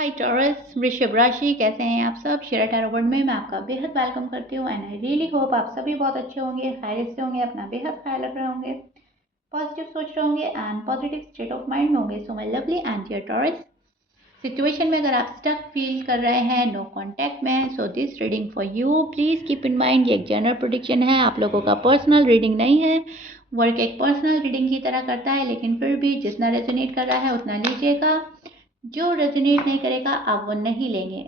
हाय taurus, वृषभ राशि, कैसे हैं आप सब। शेयर टैरो वर्ल्ड में मैं आपका बेहद वेलकम करती हूँ एंड आई रियली होप आप सभी बहुत अच्छे होंगे, खैरियत से होंगे, अपना बेहद ख्याल रख रहे होंगे, पॉजिटिव सोच रहे होंगे and positive state of mind में होंगे। So my lovely and dear Taurus, situation में अगर आप स्टक फील कर रहे हैं, नो कॉन्टैक्ट में हैं, so this reading for you. Please keep in mind ये एक जनरल प्रेडिक्शन है, आप लोगों का पर्सनल रीडिंग नहीं है। वर्क एक पर्सनल रीडिंग की तरह करता है, लेकिन फिर भी जितना रेजोनेट कर रहा है उतना लीजिएगा, जो रेजोनेट नहीं करेगा आप वो नहीं लेंगे।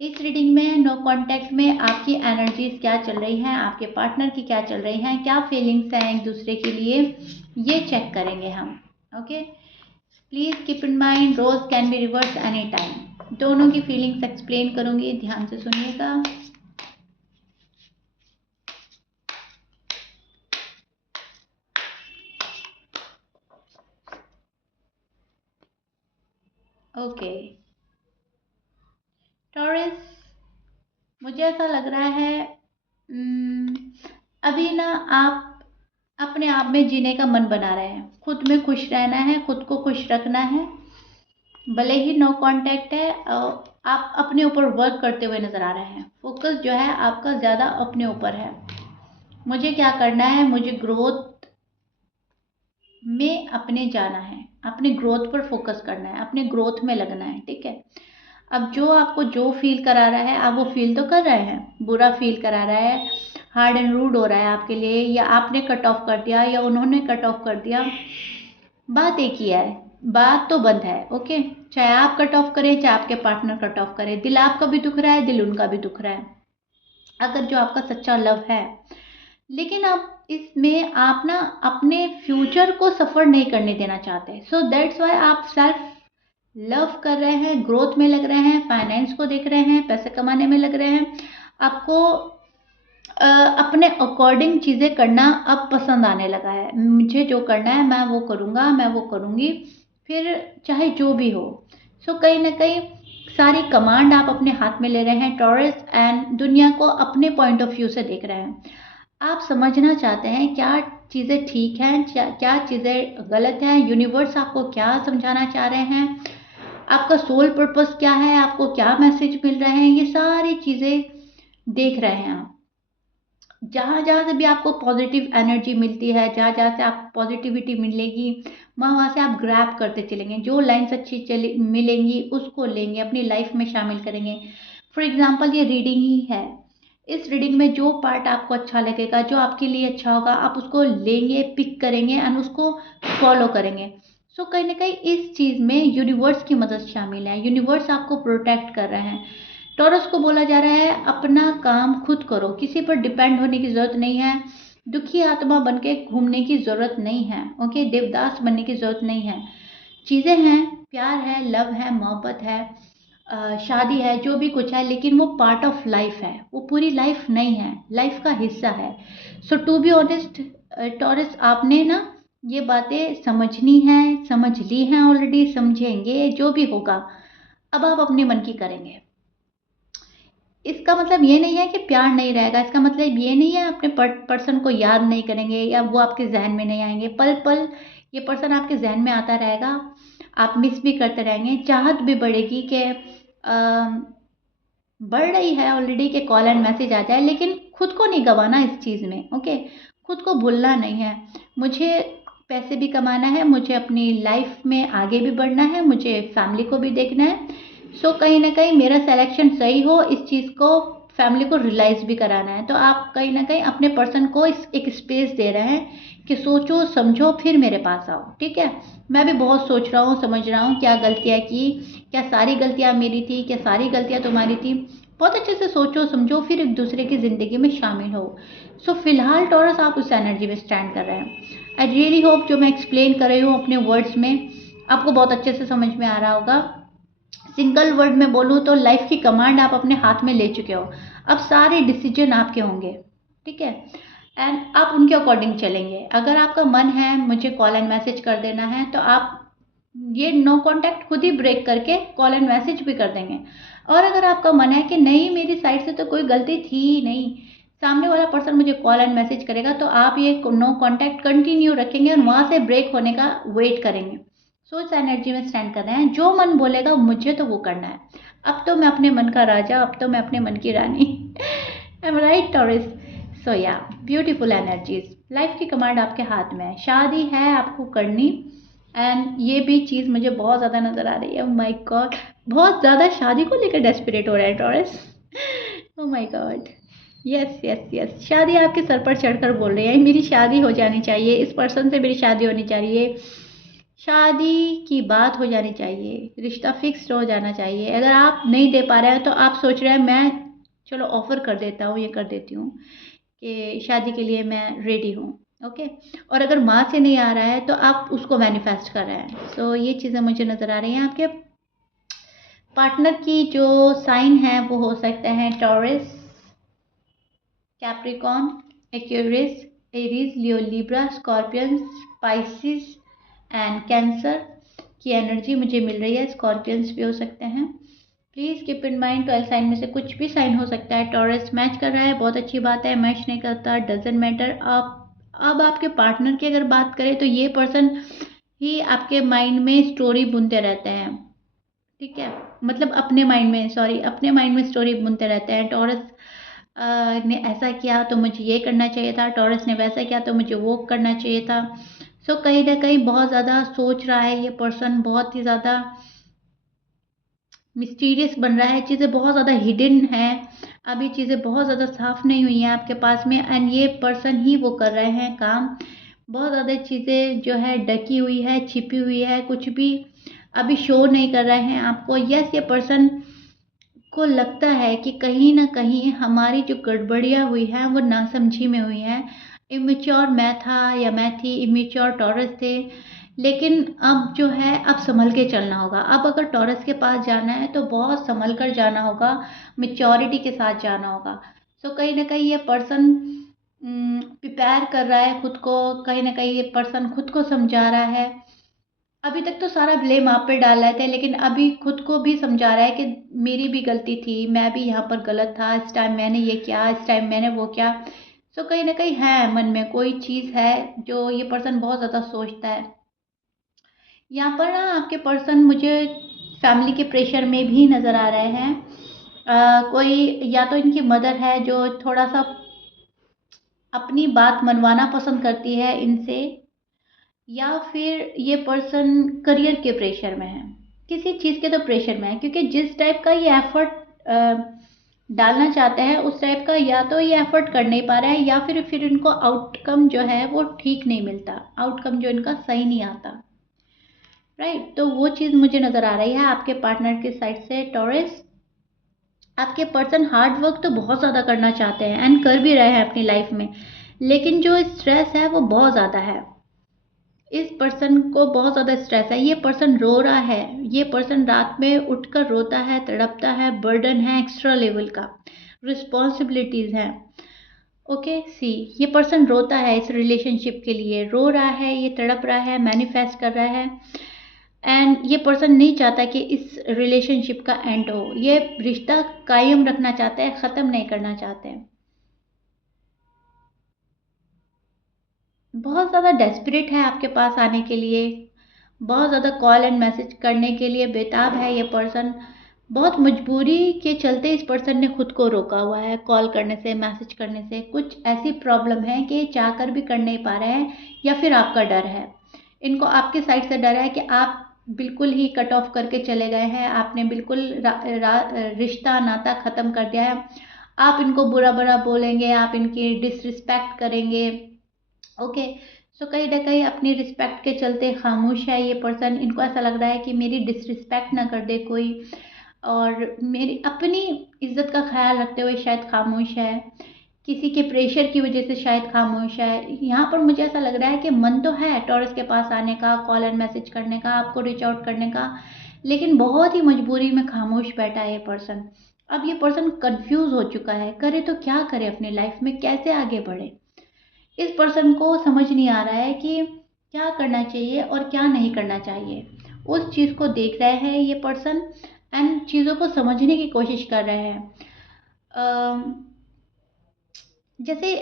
इस रीडिंग में नो कांटेक्ट में आपकी एनर्जीज क्या चल रही हैं, आपके पार्टनर की क्या चल रही हैं, क्या फीलिंग्स हैं एक दूसरे के लिए, ये चेक करेंगे हम। Okay, please keep in mind roles can be reverse any time. दोनों की फीलिंग्स एक्सप्लेन करूंगी, ध्यान से सुनिएगा। ओके टॉरस, मुझे ऐसा लग रहा है अभी ना आप अपने आप में जीने का मन बना रहे हैं, खुद में खुश रहना है, खुद को खुश रखना है। भले ही नो कांटेक्ट है, आप अपने ऊपर वर्क करते हुए नजर आ रहे हैं। फोकस जो है आपका ज़्यादा अपने ऊपर है। मुझे क्या करना है, मुझे ग्रोथ में अपने जाना है, अपने ग्रोथ पर फोकस करना है, अपने ग्रोथ में लगना है। ठीक है, अब जो आपको जो फील करा रहा है आप वो फील तो कर रहे हैं, बुरा फील करा रहा है, हार्ड एंड रूड हो रहा है आपके लिए, या आपने कट ऑफ कर दिया या उन्होंने कट ऑफ कर दिया, बात एक ही है, बात तो बंद है। ओके, चाहे आप कट ऑफ करें चाहे आपके पार्टनर कट ऑफ करे, दिल आपका भी दुख रहा है, दिल उनका भी दुख रहा है, अगर जो आपका सच्चा लव है। लेकिन आप इसमें आप ना अपने फ्यूचर को सफ़र नहीं करने देना चाहते, सो दैट्स वाई आप सेल्फ लव कर रहे हैं, ग्रोथ में लग रहे हैं, फाइनेंस को देख रहे हैं, पैसे कमाने में लग रहे हैं। आपको अपने अकॉर्डिंग चीज़ें करना अब पसंद आने लगा है। मुझे जो करना है मैं वो करूँगा, मैं वो करूँगी, फिर चाहे जो भी हो। सो कहीं ना कहीं सारी कमांड आप अपने हाथ में ले रहे हैं टॉरस, एंड दुनिया को अपने पॉइंट ऑफ व्यू से देख रहे हैं। आप समझना चाहते हैं क्या चीज़ें ठीक हैं, क्या चीज़ें गलत हैं, यूनिवर्स आपको क्या समझाना चाह रहे हैं, आपका सोल पर्पस क्या है, आपको क्या मैसेज मिल रहे हैं, ये सारी चीज़ें देख रहे हैं आप। जहाँ जहाँ से भी आपको पॉजिटिव एनर्जी मिलती है, जहाँ जहाँ से आपको पॉजिटिविटी मिलेगी, वहाँ वहाँ से आप ग्रैब करते चलेंगे, जो लाइन्स अच्छी चली मिलेंगी उसको लेंगे, अपनी लाइफ में शामिल करेंगे। फॉर एग्जाम्पल ये रीडिंग ही है, इस रीडिंग में जो पार्ट आपको अच्छा लगेगा, जो आपके लिए अच्छा होगा, आप उसको लेंगे, पिक करेंगे एंड उसको फॉलो करेंगे। सो कहीं ना कहीं इस चीज़ में यूनिवर्स की मदद शामिल है, यूनिवर्स आपको प्रोटेक्ट कर रहे हैं। टॉरस को बोला जा रहा है अपना काम खुद करो, किसी पर डिपेंड होने की ज़रूरत नहीं है, दुखी आत्मा बन के घूमने की ज़रूरत नहीं है। ओके, देवदास बनने की ज़रूरत नहीं है। चीज़ें हैं, प्यार है, लव है, मोहब्बत है, शादी है, जो भी कुछ है, लेकिन वो पार्ट ऑफ लाइफ है, वो पूरी लाइफ नहीं है, लाइफ का हिस्सा है। सो टू बी ऑनेस्ट टॉरस, आपने ना ये बातें समझनी है, समझ ली हैं ऑलरेडी, समझेंगे जो भी होगा, अब आप अपने मन की करेंगे। इसका मतलब ये नहीं है कि प्यार नहीं रहेगा, इसका मतलब ये नहीं है अपने पर्सन को याद नहीं करेंगे या वो आपके जहन में नहीं आएंगे। पल पल ये पर्सन आपके जहन में आता रहेगा, आप मिस भी करते रहेंगे, चाहत भी बढ़ेगी कि बढ़ रही है ऑलरेडी कि कॉल एंड मैसेज आ जाए, लेकिन खुद को नहीं गंवाना इस चीज़ में। ओके, खुद को भूलना नहीं है। मुझे पैसे भी कमाना है, मुझे अपनी लाइफ में आगे भी बढ़ना है, मुझे फैमिली को भी देखना है। सो कहीं ना कहीं मेरा सिलेक्शन सही हो, इस चीज़ को फैमिली को रियलाइज़ भी कराना है। तो आप कहीं ना कहीं अपने पर्सन को इस एक स्पेस दे रहे हैं कि सोचो समझो फिर मेरे पास आओ। ठीक है, मैं भी बहुत सोच रहा हूँ, समझ रहा हूँ क्या गलतियाँ की, क्या सारी गलतियाँ मेरी थी, क्या सारी गलतियाँ तुम्हारी थी। बहुत अच्छे से सोचो समझो, फिर एक दूसरे की ज़िंदगी में शामिल हो। सो फिलहाल टॉरस आप उस एनर्जी में स्टैंड कर रहे हैं। आई रियली होप जो मैं एक्सप्लेन कर रही हूँ अपने वर्ड्स में आपको बहुत अच्छे से समझ में आ रहा होगा। सिंगल वर्ड में बोलूँ तो लाइफ की कमांड आप अपने हाथ में ले चुके हो, अब सारे डिसीजन आपके होंगे। ठीक है, एंड आप उनके अकॉर्डिंग चलेंगे। अगर आपका मन है मुझे कॉल एंड मैसेज कर देना है, तो आप ये नो कांटेक्ट खुद ही ब्रेक करके कॉल एंड मैसेज भी कर देंगे। और अगर आपका मन है कि नहीं मेरी साइड से तो कोई गलती थी ही नहीं, सामने वाला पर्सन मुझे कॉल एंड मैसेज करेगा, तो आप ये नो कांटेक्ट कंटिन्यू रखेंगे और वहाँ से ब्रेक होने का वेट करेंगे। सोर्स एनर्जी में स्टैंड कर रहे हैं, जो मन बोलेगा मुझे तो वो करना है। अब तो मैं अपने मन का राजा, अब तो मैं अपने मन की रानी। I am right Taurus? So yeah, beautiful energies. Life की कमांड आपके हाथ में है, शादी है आपको करनी। एंड ये भी चीज़ मुझे बहुत ज़्यादा नज़र आ रही है। ओह माय गॉड, बहुत ज़्यादा शादी को लेकर डेस्परेट हो रहा है taurus. Oh my God, yes yes yes, शादी आपके सर पर चढ़कर बोल रही है मेरी शादी हो जानी चाहिए, इस पर्सन से मेरी शादी होनी चाहिए, शादी की बात हो जानी चाहिए, रिश्ता फिक्स्ड हो जाना चाहिए। अगर आप नहीं दे पा रहे हैं तो आप सोच रहे हैं मैं चलो ऑफर कर देता हूँ, ये कर देती हूँ कि शादी के लिए मैं रेडी हूँ। ओके, और अगर माँ से नहीं आ रहा है तो आप उसको मैनिफेस्ट कर रहे हैं। तो ये चीज़ें मुझे नज़र आ रही हैं। आपके पार्टनर की जो साइन है वो हो सकते हैं Taurus, Capricorn, Aquarius, Aries, Leo, Libra, Scorpion, Pisces and cancer की एनर्जी मुझे मिल रही है। स्कॉर्पियंस भी हो सकते हैं। Please keep in mind 12 sign में से कुछ भी साइन हो सकता है। टॉरस मैच कर रहा है, बहुत अच्छी बात है। मैच नहीं करता, डजेंट मैटर। आप अब आपके पार्टनर की अगर बात करें तो ये पर्सन ही आपके माइंड में स्टोरी बुनते रहते हैं, ठीक है, मतलब अपने माइंड में, सॉरी, अपने माइंड में स्टोरी बुनते रहते हैं। टॉरस ने ऐसा किया तो मुझे ये करना चाहिए था, टॉरस ने वैसा किया तो मुझे वो करना चाहिए था। सो कहीं ना कहीं बहुत ज़्यादा सोच रहा है ये पर्सन, बहुत ही ज़्यादा मिस्टीरियस बन रहा है, चीज़ें बहुत ज़्यादा हिडन हैं, अभी चीज़ें बहुत ज़्यादा साफ नहीं हुई हैं आपके पास में। एंड ये पर्सन ही वो कर रहे हैं काम, बहुत ज़्यादा चीज़ें जो है ढकी हुई है, छिपी हुई है, कुछ भी अभी शो नहीं कर रहे हैं आपको। यस, ये पर्सन को लगता है कि कहीं ना कहीं हमारी जो गड़बड़ियाँ हुई हैं वो नासमझी में हुई हैं। इमेच्योर मैं था या मैं थी, इमेच्योर टॉरस थे, लेकिन अब जो है अब संभल के चलना होगा। अब अगर टॉरस के पास जाना है तो बहुत संभल कर जाना होगा, मेच्योरिटी के साथ जाना होगा। सो कहीं ना कहीं ये पर्सन प्रिपेयर कर रहा है खुद को, कहीं ना कहीं ये पर्सन खुद को समझा रहा है। अभी तक तो सारा ब्लेम आप पे डाल रहे थे, लेकिन अभी खुद को भी समझा रहा है कि मेरी भी गलती थी, मैं भी यहाँ पर गलत था, इस टाइम मैंने ये किया, इस टाइम मैंने वो किया। सो कहीं ना कहीं है मन में कोई चीज़ है जो ये पर्सन बहुत ज़्यादा सोचता है। यहाँ पर ना आपके पर्सन मुझे फैमिली के प्रेशर में भी नज़र आ रहे हैं। कोई या तो इनकी मदर है जो थोड़ा सा अपनी बात मनवाना पसंद करती है इनसे, या फिर ये पर्सन करियर के प्रेशर में है, किसी चीज़ के तो प्रेशर में है, क्योंकि जिस टाइप का ये एफर्ट डालना चाहते हैं उस टाइप का या तो ये एफर्ट कर नहीं पा रहे हैं, या फिर इनको आउटकम जो है वो ठीक नहीं मिलता, आउटकम जो इनका सही नहीं आता। राइट, तो वो चीज़ मुझे नज़र आ रही है आपके पार्टनर के साइड से टॉरस। आपके पर्सन हार्ड वर्क तो बहुत ज़्यादा करना चाहते हैं एंड कर भी रहे हैं अपनी लाइफ में, लेकिन जो स्ट्रेस है वो बहुत ज़्यादा है। इस पर्सन को बहुत ज़्यादा स्ट्रेस है, ये पर्सन रो रहा है, ये पर्सन रात में उठकर रोता है, तड़पता है, बर्डन है एक्स्ट्रा लेवल का, रिस्पॉन्सिबिलिटीज़ हैं। ओके सी, ये पर्सन रोता है इस रिलेशनशिप के लिए, रो रहा है, ये तड़प रहा है, मैनिफेस्ट कर रहा है। एंड ये पर्सन नहीं चाहता कि इस रिलेशनशिप का एंड हो, ये रिश्ता कायम रखना चाहते हैं, ख़त्म नहीं करना चाहते हैं। बहुत ज़्यादा डेस्परेट है आपके पास आने के लिए, बहुत ज़्यादा कॉल एंड मैसेज करने के लिए बेताब है ये पर्सन। बहुत मजबूरी के चलते इस पर्सन ने खुद को रोका हुआ है कॉल करने से, मैसेज करने से। कुछ ऐसी प्रॉब्लम है कि चाह कर भी कर नहीं पा रहे हैं, या फिर आपका डर है, इनको आपके साइड से डर है कि आप बिल्कुल ही कट ऑफ करके चले गए हैं, आपने बिल्कुल रिश्ता नाता ख़त्म कर दिया है, आप इनको बुरा बुरा बोलेंगे, आप इनकी डिसरिस्पेक्ट करेंगे। ओके, सो कहीं ना कहीं अपनी रिस्पेक्ट के चलते खामोश है ये पर्सन, इनको ऐसा लग रहा है कि मेरी डिसरिस्पेक्ट ना कर दे कोई, और मेरी अपनी इज्जत का ख्याल रखते हुए शायद खामोश है, किसी के प्रेशर की वजह से शायद खामोश है। यहाँ पर मुझे ऐसा लग रहा है कि मन तो है टॉरस के पास आने का, कॉल एंड मैसेज करने का, आपको रीच आउट करने का, लेकिन बहुत ही मजबूरी में खामोश बैठा है ये पर्सन। अब ये पर्सन कंफ्यूज हो चुका है, करे तो क्या करे, अपनी लाइफ में कैसे आगे बढ़े। इस पर्सन को समझ नहीं आ रहा है कि क्या करना चाहिए और क्या नहीं करना चाहिए। उस चीज़ को देख रहे हैं ये पर्सन एंड चीज़ों को समझने की कोशिश कर रहे हैं। जैसे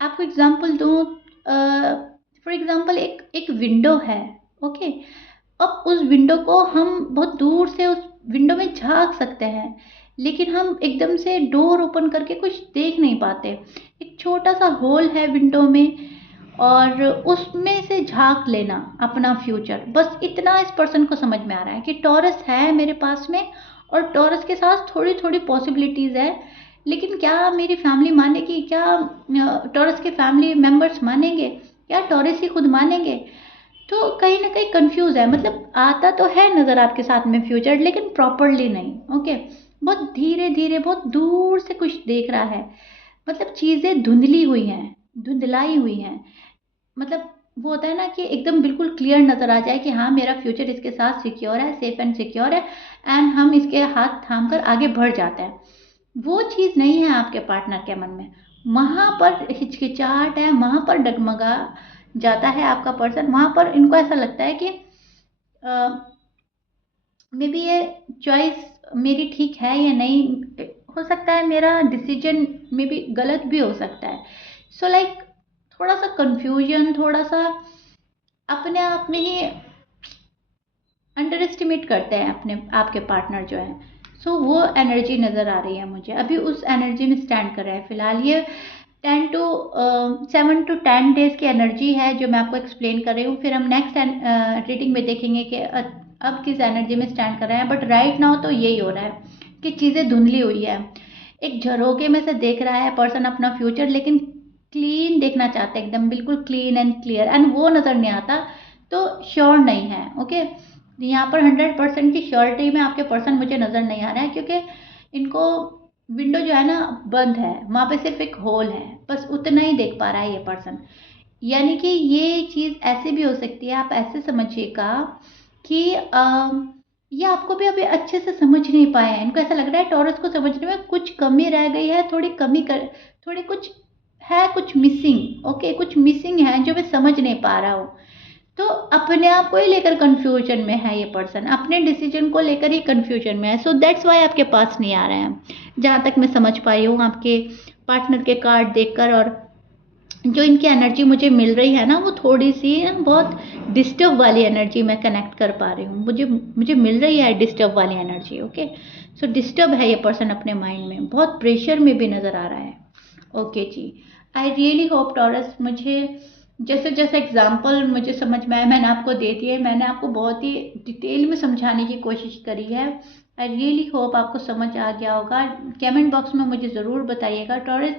आपको एग्जांपल दूँ, फॉर एग्जांपल एक एक विंडो है, ओके, अब उस विंडो को हम बहुत दूर से उस विंडो में झाँक सकते हैं, लेकिन हम एकदम से डोर ओपन करके कुछ देख नहीं पाते। एक छोटा-सा होल है विंडो में और उसमें से झाँक लेना अपना फ्यूचर, बस इतना इस पर्सन को समझ में आ रहा है कि टॉरस है मेरे पास में और टॉरस के साथ थोड़ी-थोड़ी पॉसिबिलिटीज़ है, लेकिन क्या मेरी फैमिली मानेगी? क्या टॉरस के फैमिली मेंबर्स मानेंगे? क्या टॉरस ही खुद मानेंगे? तो कहीं न कहीं कन्फ्यूज़ है, मतलब आता तो है नज़र आपके साथ में फ्यूचर, लेकिन प्रॉपरली नहीं, ओके? बहुत धीरे-धीरे, बहुत दूर से कुछ देख रहा है, मतलब चीज़ें धुंधली हुई हैं, धुंधलाई हुई हैं। मतलब वो होता है ना कि एकदम बिल्कुल क्लियर नज़र आ जाए कि हाँ, मेरा फ्यूचर इसके साथ सिक्योर है, सेफ एंड सिक्योर है एंड हम इसके हाथ थाम कर आगे बढ़ जाते हैं। वो चीज़ नहीं है आपके पार्टनर के मन में। वहाँ पर हिचकिचाहट है, वहाँ पर डगमगा जाता है आपका पर्सन, वहाँ पर इनको ऐसा लगता है कि मे बी ये चॉइस मेरी ठीक है या नहीं, हो सकता है मेरा डिसीजन मे बी गलत भी हो सकता है। सो लाइक थोड़ा सा कंफ्यूजन, थोड़ा सा अपने आप में ही अंडर एस्टिमेट करते हैं अपने आपके पार्टनर जो है। सो वो एनर्जी नज़र आ रही है मुझे, अभी उस एनर्जी में स्टैंड कर रहा है फिलहाल। ये 7 to 10 डेज़ की एनर्जी है जो मैं आपको एक्सप्लेन कर रही हूँ। फिर हम नेक्स्ट रीडिंग में देखेंगे कि अब किस एनर्जी में स्टैंड कर रहे हैं, बट राइट नाउ तो यही हो रहा है कि चीज़ें धुंधली हुई है। एक झरोखे में से देख रहा है पर्सन अपना फ्यूचर, लेकिन क्लीन देखना चाहता है, एकदम बिल्कुल क्लीन एंड क्लियर, एंड वो नज़र नहीं आता, तो श्योर नहीं है। ओके, यहाँ पर 100% की श्योरिटी में आपके पर्सन मुझे नज़र नहीं आ रहा है, क्योंकि इनको विंडो जो है ना बंद है, वहाँ पे सिर्फ एक होल है, बस उतना ही देख पा रहा है ये पर्सन। यानी कि ये चीज़ ऐसे भी हो सकती है, आप ऐसे समझिएगा कि ये आपको भी अभी अच्छे से समझ नहीं पाए हैं। इनको ऐसा लग रहा है टॉरस को समझने में कुछ कमी रह गई है, थोड़ी कुछ है, कुछ मिसिंग। ओके, कुछ मिसिंग है जो मैं समझ नहीं पा रहा हूँ। तो अपने आप को ही लेकर कंफ्यूजन में है ये पर्सन, अपने डिसीजन को लेकर ही कंफ्यूजन में है। सो दैट्स वाई आपके पास नहीं आ रहे हैं, जहाँ तक मैं समझ पाई हूँ आपके पार्टनर के कार्ड देखकर। और जो इनकी एनर्जी मुझे मिल रही है ना, वो थोड़ी सी बहुत डिस्टर्ब वाली एनर्जी मैं कनेक्ट कर पा रही हूँ, मुझे मुझे मिल रही है डिस्टर्ब वाली एनर्जी। ओके, सो डिस्टर्ब है ये पर्सन अपने माइंड में, बहुत प्रेशर में भी नज़र आ रहा है। ओके जी, आई रियली होप टॉरस, मुझे जैसे जैसे एग्जाम्पल मुझे समझ में आया मैंने आपको दे दिए, मैंने आपको बहुत ही डिटेल में समझाने की कोशिश करी है। आई रियली होप आपको समझ आ गया होगा। कमेंट बॉक्स में मुझे ज़रूर बताइएगा Taurus.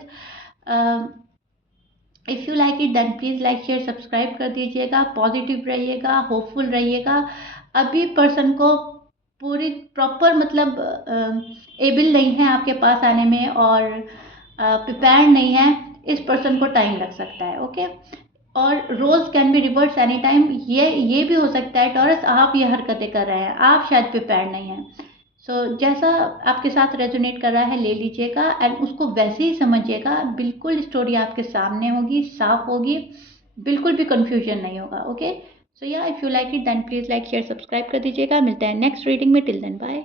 If you like it then please like share subscribe कर दीजिएगा, पॉजिटिव रहिएगा, होपफुल रहिएगा। अभी पर्सन को पूरी प्रॉपर मतलब एबल नहीं है आपके पास आने में, और प्रिपेयर नहीं है, इस पर्सन को टाइम लग सकता है। ओके, और roles can be reverse any time, ये भी हो सकता है टॉरस आप ये हरकतें कर रहे हैं, आप शायद प्रिपेयर नहीं हैं। सो जैसा आपके साथ रेजोनेट कर रहा है ले लीजिएगा एंड उसको वैसे ही समझिएगा, बिल्कुल स्टोरी आपके सामने होगी, साफ होगी, बिल्कुल भी कंफ्यूजन नहीं होगा। ओके, सो या if you like it then please like share subscribe कर दीजिएगा। मिलते हैं नेक्स्ट रीडिंग में, टिल देन बाय।